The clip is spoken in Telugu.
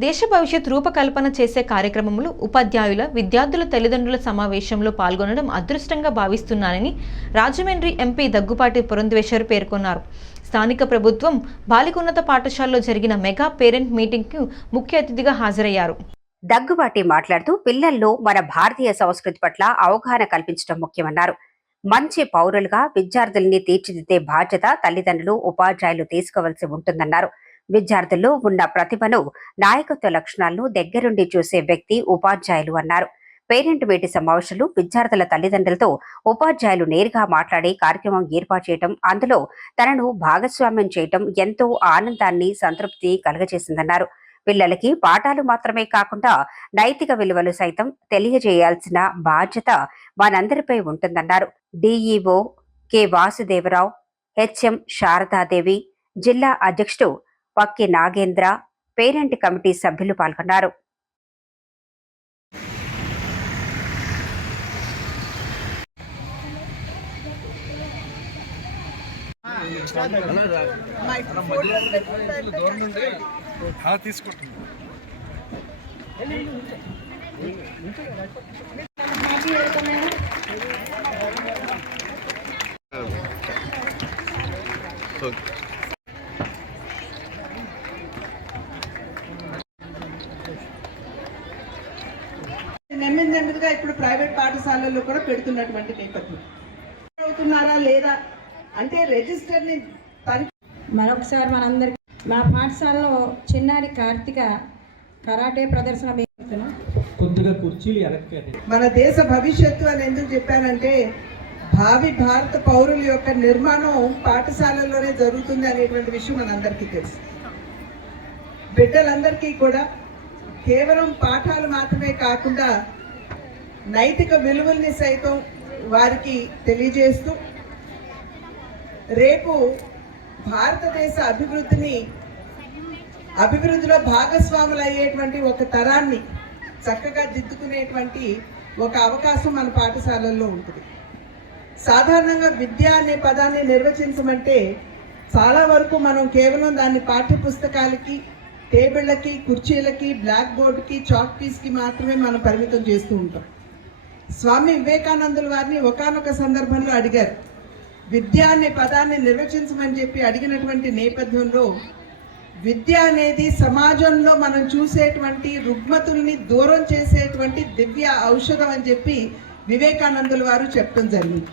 దేశ భవిష్యత్ రూపకల్పన చేసే కార్యక్రమంలో ఉపాధ్యాయుల విద్యార్థుల తల్లిదండ్రుల సమావేశంలో పాల్గొనడం అదృష్టంగా భావిస్తున్నానని రాజమండ్రి ఎంపీ దగ్గుపాటి పురంధేశ్వర్ పేర్కొన్నారు. స్థానిక ప్రభుత్వం బాలికోన్నత పాఠశాలలో జరిగిన మెగా పేరెంట్ మీటింగ్కు ముఖ్య అతిథిగా హాజరయ్యారు. దగ్గుబాటి మాట్లాడుతూ పిల్లల్లో మన భారతీయ సంస్కృతి పట్ల అవగాహన కల్పించడం ముఖ్యమన్నారు. మంచి పౌరులుగా విద్యార్థుల్ని తీర్చిదిద్దే బాధ్యత తల్లిదండ్రులు, ఉపాధ్యాయులు తీసుకోవాల్సి ఉంటుందన్నారు. విద్యార్థుల్లో ఉన్న ప్రతిభను, నాయకత్వ లక్షణాలను దగ్గరుండి చూసే వ్యక్తి ఉపాధ్యాయులు అన్నారు. పేరెంట్ మీటి సమావేశంలో విద్యార్థుల తల్లిదండ్రులతో ఉపాధ్యాయులు నేరుగా మాట్లాడే కార్యక్రమం ఏర్పాటు చేయడం, అందులో తనను భాగస్వామ్యం చేయడం ఎంతో ఆనందాన్ని, సంతృప్తి కలుగజేసిందన్నారు. పిల్లలకి పాఠాలు మాత్రమే కాకుండా నైతిక విలువలు సైతం తెలియజేయాల్సిన బాధ్యత మనందరిపై ఉంటుందన్నారు. DEO K Vasudevarao, HM Sharadadevi, జిల్లా అధ్యక్షుడు పక్కి నాగేంద్ర, పేరెంట్ కమిటీ సభ్యులు పాల్గొన్నారు. నెమ్మదిగా ఇప్పుడు ప్రైవేట్ పాఠశాలల్లో కూడా పెడుతున్నటువంటి నేపథ్యం అవుతున్నారా లేదా అంటే రిజిస్టర్ని మరొకసారి మనందరికి మా పాఠశాలలో చిన్నారి కార్తిక కరాటే ప్రదర్శన కొద్దిగా కుర్చీలు ఎరక్కండి. మన దేశ భవిష్యత్తు అని ఎందుకు చెప్పానంటే భావి భారత పౌరుల యొక్క నిర్మాణం పాఠశాలల్లోనే జరుగుతుంది అనేటువంటి విషయం మనందరికీ తెలుసు. బిడ్డలందరికీ కూడా కేవలం పాఠాలు మాత్రమే కాకుండా నైతిక విలువల్ని సైతం వారికి తెలియజేస్తూ రేపు భారతదేశ అభివృద్ధిలో భాగస్వాములు అయ్యేటువంటి ఒక తరాన్ని చక్కగా దిద్దుకునేటువంటి ఒక అవకాశం మన పాఠశాలల్లో ఉంటుంది. సాధారణంగా విద్య అనే పదాన్ని నిర్వచించమంటే చాలా వరకు మనం కేవలం దాన్ని పాఠ్య పుస్తకాలకి, టేబుళ్ళకి, కుర్చీలకి, బ్లాక్ బోర్డుకి, చాక్ పీస్కి మాత్రమే మనం పరిమితం చేస్తూ ఉంటాం. స్వామి వివేకానందుల వారిని ఒకానొక సందర్భంలో అడిగారు, విద్య అనే పదాన్ని నిర్వచించమని చెప్పి అడిగినటువంటి నేపథ్యంలో విద్య అనేది సమాజంలో మనం చూసేటువంటి రుగ్మతుల్ని దూరం చేసేటువంటి దివ్య ఔషధం అని చెప్పి వివేకానందుల వారు చెప్పడం జరిగింది.